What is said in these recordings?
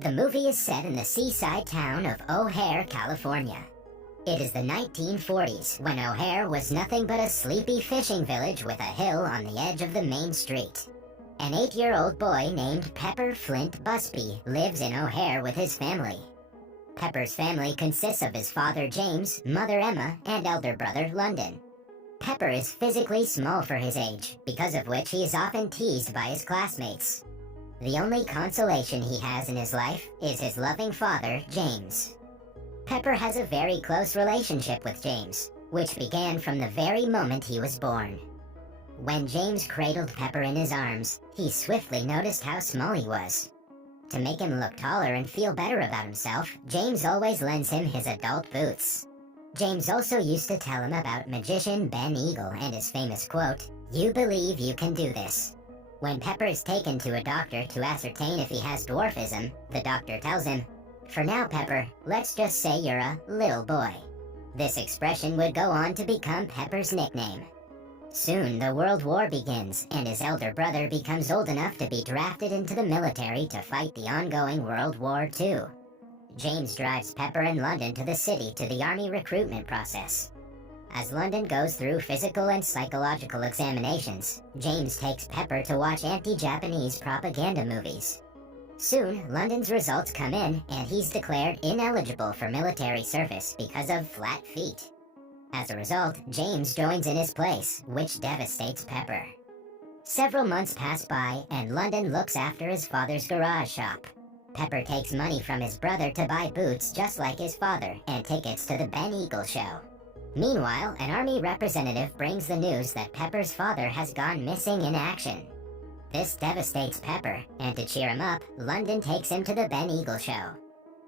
The movie is set in the seaside town of O'Hare, California. It is the 1940s, when O'Hare was nothing but a sleepy fishing village with a hill on the edge of the main street. An 8-year-old boy named Pepper Flint Busby lives in O'Hare with his family. Pepper's family consists of his father James, mother Emma, and elder brother London. Pepper is physically small for his age, because of which he is often teased by his classmates. The only consolation he has in his life is his loving father, James. Pepper has a very close relationship with James, which began from the very moment he was born. When James cradled Pepper in his arms, he swiftly noticed how small he was. To make him look taller and feel better about himself, James always lends him his adult boots. James also used to tell him about magician Ben Eagle and his famous quote, "You believe you can do this." When Pepper is taken to a doctor to ascertain if he has dwarfism, the doctor tells him, "For now, Pepper, let's just say you're a little boy." This expression would go on to become Pepper's nickname. Soon, the World War begins, and his elder brother becomes old enough to be drafted into the military to fight the ongoing World War II. James drives Pepper and London to the city to the Army recruitment process. As London goes through physical and psychological examinations, James takes Pepper to watch anti-Japanese propaganda movies. Soon, London's results come in, and he's declared ineligible for military service because of flat feet. As a result, James joins in his place, which devastates Pepper. Several months pass by, and London looks after his father's garage shop. Pepper takes money from his brother to buy boots just like his father, and tickets to the Ben Eagle show. Meanwhile, an army representative brings the news that Pepper's father has gone missing in action. This devastates Pepper, and to cheer him up, London takes him to the Ben Eagle show.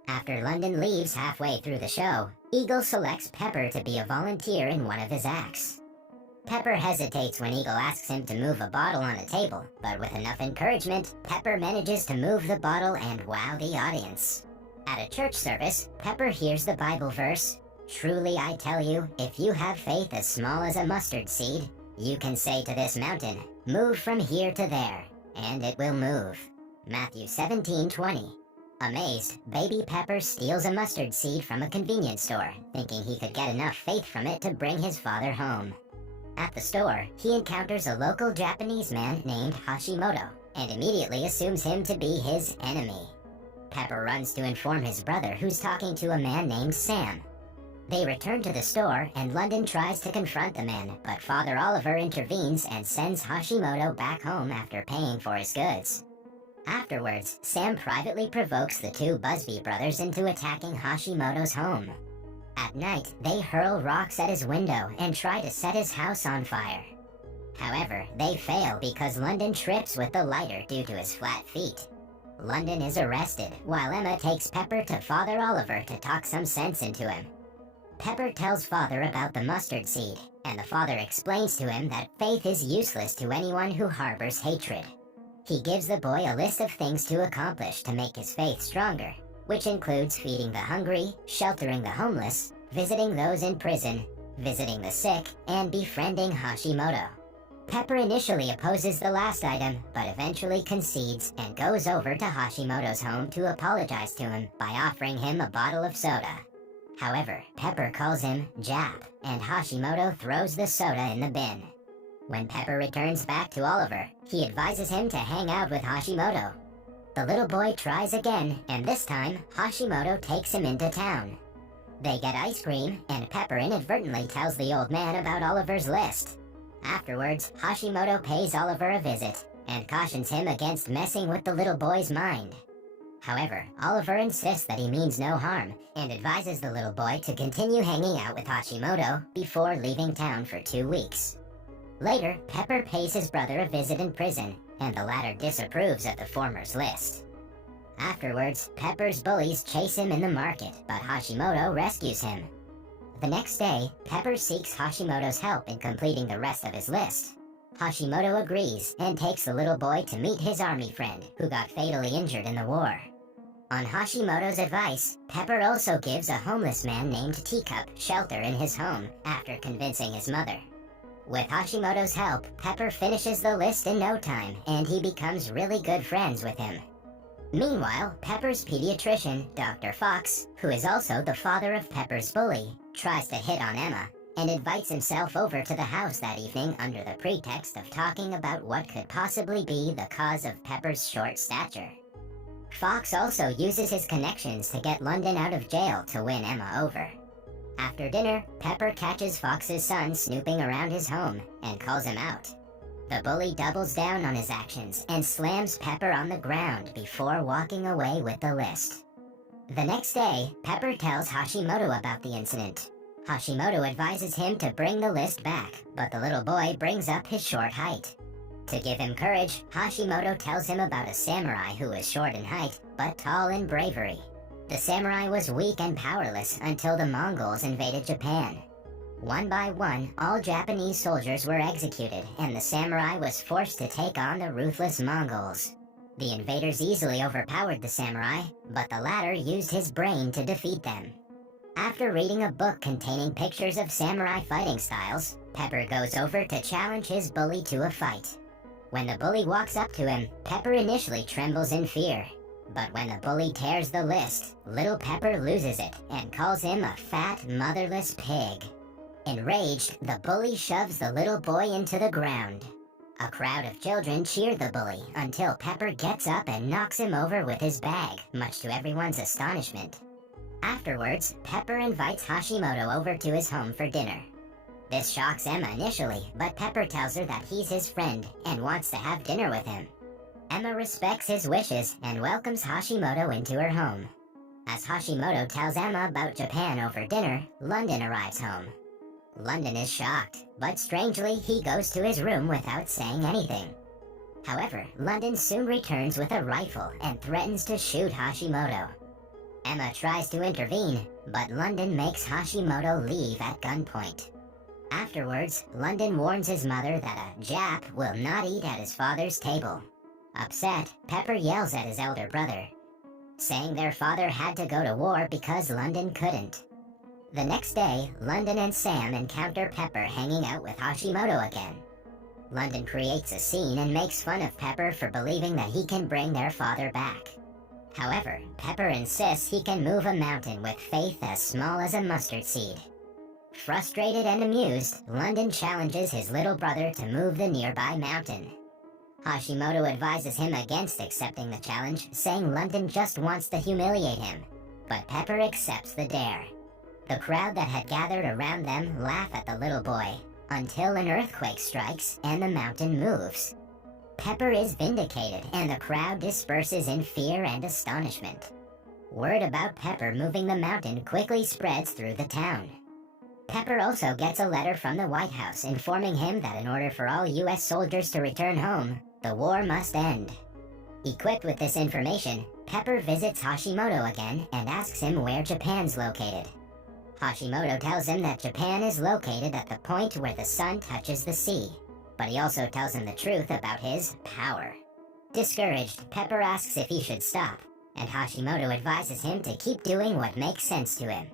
After London leaves halfway through the show, Eagle selects Pepper to be a volunteer in one of his acts. Pepper hesitates when Eagle asks him to move a bottle on a table, but with enough encouragement, Pepper manages to move the bottle and wow the audience. At a church service, Pepper hears the Bible verse, "Truly I tell you, if you have faith as small as a mustard seed, you can say to this mountain, 'Move from here to there,' and it will move." Matthew 17:20. Amazed, baby Pepper steals a mustard seed from a convenience store, thinking he could get enough faith from it to bring his father home. At the store, he encounters a local Japanese man named Hashimoto, and immediately assumes him to be his enemy. Pepper runs to inform his brother, who's talking to a man named Sam. They return to the store, and London tries to confront the man, but Father Oliver intervenes and sends Hashimoto back home after paying for his goods. Afterwards, Sam privately provokes the two Busby brothers into attacking Hashimoto's home. At night, they hurl rocks at his window and try to set his house on fire. However, they fail because London trips with the lighter due to his flat feet. London is arrested, while Emma takes Pepper to Father Oliver to talk some sense into him. Pepper tells Father about the mustard seed, and the father explains to him that faith is useless to anyone who harbors hatred. He gives the boy a list of things to accomplish to make his faith stronger, which includes feeding the hungry, sheltering the homeless, visiting those in prison, visiting the sick, and befriending Hashimoto. Pepper initially opposes the last item, but eventually concedes and goes over to Hashimoto's home to apologize to him by offering him a bottle of soda. However, Pepper calls him Jap, and Hashimoto throws the soda in the bin. When Pepper returns back to Oliver, he advises him to hang out with Hashimoto. The little boy tries again, and this time, Hashimoto takes him into town. They get ice cream, and Pepper inadvertently tells the old man about Oliver's list. Afterwards, Hashimoto pays Oliver a visit, and cautions him against messing with the little boy's mind. However, Oliver insists that he means no harm, and advises the little boy to continue hanging out with Hashimoto before leaving town for 2 weeks. Later, Pepper pays his brother a visit in prison, and the latter disapproves of the former's list. Afterwards, Pepper's bullies chase him in the market, but Hashimoto rescues him. The next day, Pepper seeks Hashimoto's help in completing the rest of his list. Hashimoto agrees and takes the little boy to meet his army friend, who got fatally injured in the war. On Hashimoto's advice, Pepper also gives a homeless man named Teacup shelter in his home after convincing his mother. With Hashimoto's help, Pepper finishes the list in no time, and he becomes really good friends with him. Meanwhile, Pepper's pediatrician, Dr. Fox, who is also the father of Pepper's bully, tries to hit on Emma and invites himself over to the house that evening under the pretext of talking about what could possibly be the cause of Pepper's short stature. Fox also uses his connections to get London out of jail to win Emma over. After dinner, Pepper catches Fox's son snooping around his home and calls him out. The bully doubles down on his actions and slams Pepper on the ground before walking away with the list. The next day, Pepper tells Hashimoto about the incident. Hashimoto advises him to bring the list back, but the little boy brings up his short height. To give him courage, Hashimoto tells him about a samurai who was short in height, but tall in bravery. The samurai was weak and powerless until the Mongols invaded Japan. One by one, all Japanese soldiers were executed, and the samurai was forced to take on the ruthless Mongols. The invaders easily overpowered the samurai, but the latter used his brain to defeat them. After reading a book containing pictures of samurai fighting styles, Pepper goes over to challenge his bully to a fight. When the bully walks up to him, Pepper initially trembles in fear. But when the bully tears the list, little Pepper loses it and calls him a fat, motherless pig. Enraged, the bully shoves the little boy into the ground. A crowd of children cheer the bully until Pepper gets up and knocks him over with his bag, much to everyone's astonishment. Afterwards, Pepper invites Hashimoto over to his home for dinner. This shocks Emma initially, but Pepper tells her that he's his friend and wants to have dinner with him. Emma respects his wishes and welcomes Hashimoto into her home. As Hashimoto tells Emma about Japan over dinner, London arrives home. London is shocked, but strangely he goes to his room without saying anything. However, London soon returns with a rifle and threatens to shoot Hashimoto. Emma tries to intervene, but London makes Hashimoto leave at gunpoint. Afterwards, London warns his mother that a Jap will not eat at his father's table. Upset, Pepper yells at his elder brother, saying their father had to go to war because London couldn't. The next day, London and Sam encounter Pepper hanging out with Hashimoto again. London creates a scene and makes fun of Pepper for believing that he can bring their father back. However, Pepper insists he can move a mountain with faith as small as a mustard seed. Frustrated and amused, London challenges his little brother to move the nearby mountain. Hashimoto advises him against accepting the challenge, saying London just wants to humiliate him, but Pepper accepts the dare. The crowd that had gathered around them laugh at the little boy, until an earthquake strikes and the mountain moves. Pepper is vindicated and the crowd disperses in fear and astonishment. Word about Pepper moving the mountain quickly spreads through the town. Pepper also gets a letter from the White House informing him that in order for all U.S. soldiers to return home, the war must end. Equipped with this information, Pepper visits Hashimoto again and asks him where Japan's located. Hashimoto tells him that Japan is located at the point where the sun touches the sea, but he also tells him the truth about his power. Discouraged, Pepper asks if he should stop, and Hashimoto advises him to keep doing what makes sense to him.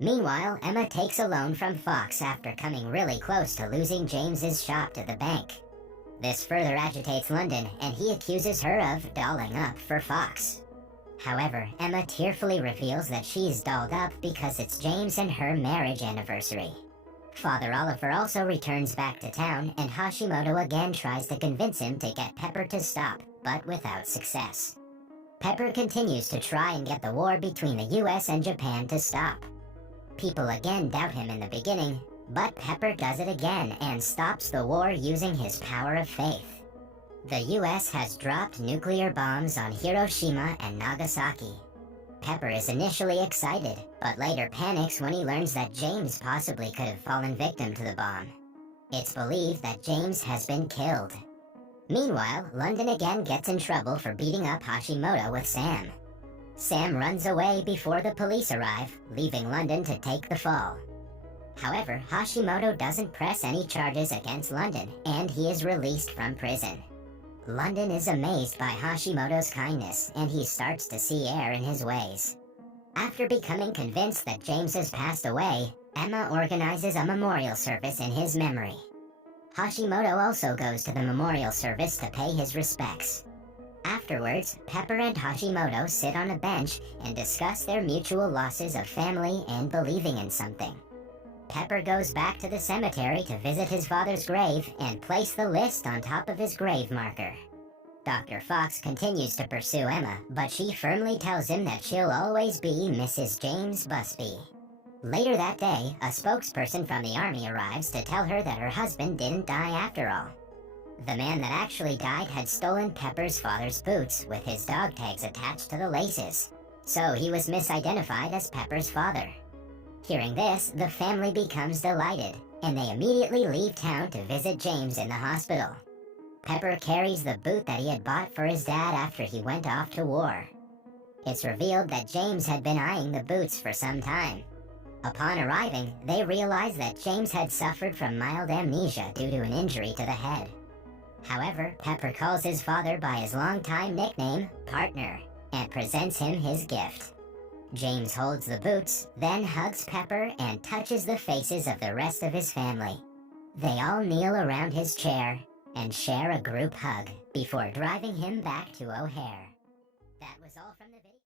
Meanwhile, Emma takes a loan from Fox after coming really close to losing James's shop to the bank. This further agitates London, and he accuses her of dolling up for Fox. However, Emma tearfully reveals that she's dolled up because it's James and her marriage anniversary. Father Oliver also returns back to town, and Hashimoto again tries to convince him to get Pepper to stop, but without success. Pepper continues to try and get the war between the US and Japan to stop. People again doubt him in the beginning, but Pepper does it again and stops the war using his power of faith. The US has dropped nuclear bombs on Hiroshima and Nagasaki. Pepper is initially excited, but later panics when he learns that James possibly could have fallen victim to the bomb. It's believed that James has been killed. Meanwhile, London again gets in trouble for beating up Hashimoto with Sam. Sam runs away before the police arrive, leaving London to take the fall. However, Hashimoto doesn't press any charges against London, and he is released from prison. London is amazed by Hashimoto's kindness, and he starts to see error in his ways. After becoming convinced that James has passed away, Emma organizes a memorial service in his memory. Hashimoto also goes to the memorial service to pay his respects. Afterwards, Pepper and Hashimoto sit on a bench and discuss their mutual losses of family and believing in something. Pepper goes back to the cemetery to visit his father's grave and place the list on top of his grave marker. Dr. Fox continues to pursue Emma, but she firmly tells him that she'll always be Mrs. James Busby. Later that day, a spokesperson from the army arrives to tell her that her husband didn't die after all. The man that actually died had stolen Pepper's father's boots with his dog tags attached to the laces, so he was misidentified as Pepper's father. Hearing this, the family becomes delighted, and they immediately leave town to visit James in the hospital. Pepper carries the boot that he had bought for his dad after he went off to war. It's revealed that James had been eyeing the boots for some time. Upon arriving, they realize that James had suffered from mild amnesia due to an injury to the head. However, Pepper calls his father by his longtime nickname, Partner, and presents him his gift. James holds the boots, then hugs Pepper and touches the faces of the rest of his family. They all kneel around his chair and share a group hug before driving him back to O'Hare. That was all from the video.